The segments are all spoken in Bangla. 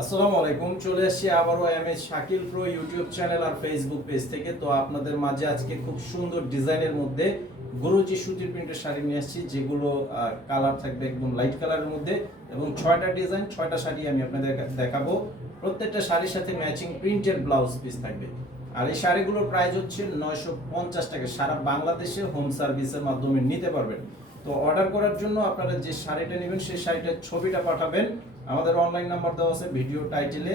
আসসালামু আলাইকুম। চলে আসছি আবারও MS Shakil pro YouTube channel আর ফেসবুক পেজ থেকে। তো আপনাদের মাঝে আজকে খুব সুন্দর ডিজাইনের মধ্যে গরুজি সুতির প্রিন্টের শাড়ি নিয়ে আসছি, যেগুলো কালার থাকবে একদম লাইট কালারের মধ্যে, এবং 6টা ডিজাইন 6টা শাড়ি আমি আপনাদের দেখাবো। প্রত্যেকটা শাড়ির সাথে ম্যাচিং প্রিন্টের ব্লাউজ পিস থাকবে। আর এই শাড়িগুলোর প্রাইস হচ্ছে 950 টাকা। সারা বাংলাদেশে হোম সার্ভিসের মাধ্যমে নিতে পারবেন। তো অর্ডার করার জন্য আপনারা যে শাড়িটা নেবেন সেই শাড়িটার ছবিটা পাঠাবেন। আমাদের অনলাইন নাম্বার দেওয়া আছে ভিডিও টাইটেলে,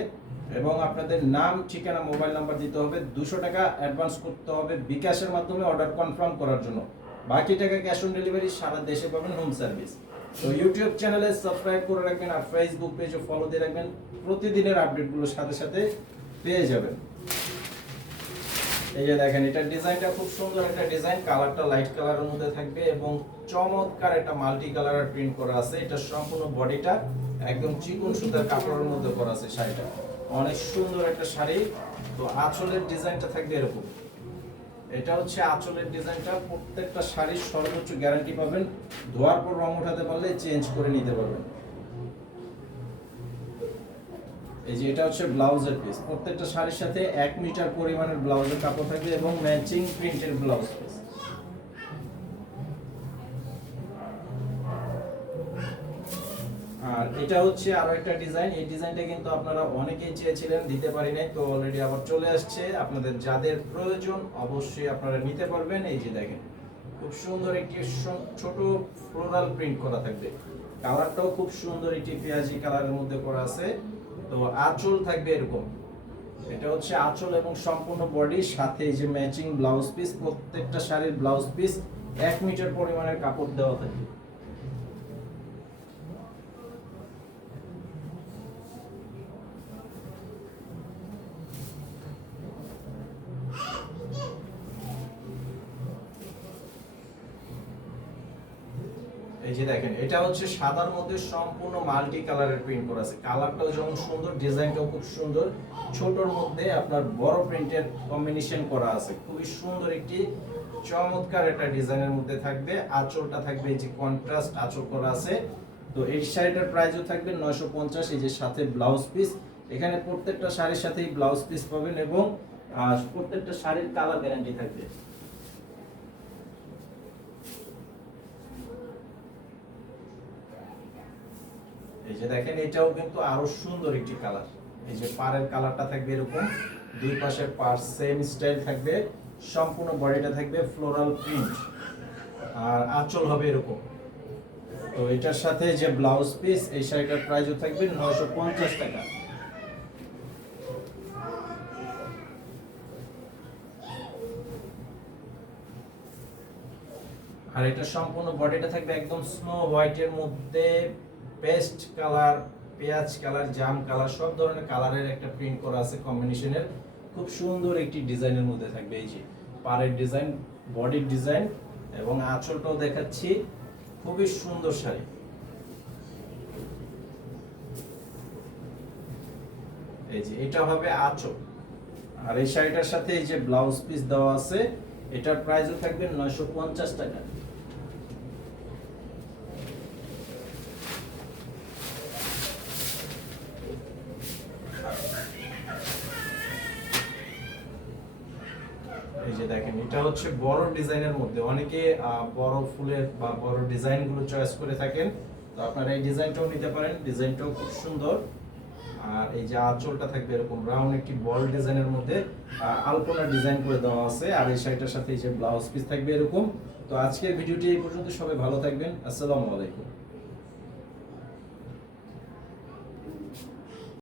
এবং আপনাদের নাম, ঠিকানা, মোবাইল নাম্বার দিতে হবে। 200 টাকা অ্যাডভান্স করতে হবে বিকাশের মাধ্যমে অর্ডার কনফার্ম করার জন্য। বাকি টাকা ক্যাশ অন ডেলিভারি সারা দেশে পাবেন হোম সার্ভিস। তো ইউটিউব চ্যানেলে সাবস্ক্রাইব করে রাখবেন আর ফেসবুক পেজে ফলো দিয়ে রাখবেন। প্রতিদিনের আপডেটগুলোর সাথে সাথে পেয়ে যাবেন। এই যে দেখেন, এটার ডিজাইনটা খুব সুন্দর একটা ডিজাইন, কালারটা লাইট কালারের মধ্যে থাকবে এবং চমৎকার একটা মাল্টি কালারের প্রিন্ট করা আছে। এটা সম্পূর্ণ বডিটা একদম চিকন সুতার কাপড়ের মধ্যে করা আছে। শাড়িটা অনেক সুন্দর একটা শাড়ি। তো আঁচলের ডিজাইনটা থাকবে এরকম। এটা হচ্ছে আঁচলের ডিজাইনটা। প্রত্যেকটা শাড়ির সর্বোচ্চ গ্যারান্টি পাবেন, ধোয়ার পর রং উঠাতে পারলে চেঞ্জ করে নিতে পারবেন। এই যে এটা হচ্ছে ব্লাউজের পিস। প্রত্যেকটা শাড়ির সাথে 1 মিটার পরিমাণের ব্লাউজের কাপড় থাকবে এবং ম্যাচিং প্রিন্টের ব্লাউজ পিস। আর এটা হচ্ছে আরো একটা ডিজাইন। এই ডিজাইনটা কিন্তু আপনারা অনেকেই চেয়েছিলেন, দিতে পারি নাই, তো অলরেডি আবার চলে আসছে। আপনাদের যাদের প্রয়োজন অবশ্যই আপনারা নিতে পারবেন। এই যে দেখেন, খুব সুন্দর একটি ছোট ফ্লোরাল প্রিন্ট করা থাকবে। কালারটাও খুব সুন্দর, একটি পেঁয়াজি কালারের মধ্যে করা আছে। তো আঁচল থাকবে এরকম। এটা হচ্ছে আঁচল এবং সম্পূর্ণ বডির সাথে এই যে ম্যাচিং ব্লাউজ পিস। প্রত্যেকটা শাড়ির ব্লাউজ পিস 1 মিটার পরিমাণের কাপড় দেওয়া থাকে। এই যে দেখেন, এটা হচ্ছে সাদার মধ্যে সম্পূর্ণ মাল্টি কালারের প্রিন্ট করা আছে। কালারটাও যেমন সুন্দর, ডিজাইনটাও খুব সুন্দর। ছোটর মধ্যে আপনার বড় প্রিন্টের কম্বিনেশন করা আছে। খুবই সুন্দর একটি চমৎকার একটা ডিজাইনের মধ্যে থাকবে। আঁচলটা থাকবে এই যে কন্ট্রাস্ট আঁচল করা আছে। তো এই শাড়িটার প্রাইসও থাকবে 950। এই যে সাথে ব্লাউজ পিস, এখানে প্রত্যেকটা শাড়ির সাথেই ব্লাউজ পিস পাবেন এবং প্রত্যেকটা শাড়ির কালার গ্যারান্টি থাকবে। এই যে দেখেন, এটাও কিন্তু আরো সুন্দর একটি কালার। এই যে পাড়ের কালারটা থাকবে এরকম, দুই পাশের পাড় সেম স্টাইল থাকবে। সম্পূর্ণ বডিটা থাকবে ফ্লোরাল প্রিন্ট, আর আঁচল হবে এরকম। তো এটার সাথে যে ব্লাউজ পিস, এই শাড়িটার প্রাইসও থাকবে 950 টাকা। আর এটা সম্পূর্ণ বডিটা থাকবে একদম স্নো হোয়াইটের মধ্যে পেস্ট কালার, পেঁয়াজ কালার, জাম কালার, সব ধরনের কালারের একটা প্রিন্ট করা আছে কম্বিনেশনের। খুব সুন্দর একটি ডিজাইনের মধ্যে থাকবে। এই যে পাড়ের ডিজাইন, বডির ডিজাইন এবং আঁচলটাও দেখাচ্ছি। খুবই সুন্দর শাড়ি। এই যে এটা হবে আঁচল, আর এই শাড়িটার সাথে এই যে ব্লাউজ পিস দেওয়া আছে। এটার প্রাইসও থাকবে 950 টাকা। এই যে দেখেন, এটা হচ্ছে বড় ডিজাইনের মধ্যে। অনেকে বড় ফুলের বা বড় ডিজাইনগুলো চয়েস করে থাকেন, তো আপনারা এই ডিজাইনটাও নিতে পারেন। ডিজাইনটাও খুব সুন্দর। আর এই যে আঁচলটা থাকবে এরকম রাউন্ড একটি বল ডিজাইনের মধ্যে আলপনা ডিজাইন করে দেওয়া আছে। আর এই শাড়িটার সাথে এই যে ব্লাউজ পিস থাকবে এরকম। তো আজকের ভিডিওটি এই পর্যন্ত। সবাই ভালো থাকবেন। আসসালামু আলাইকুম।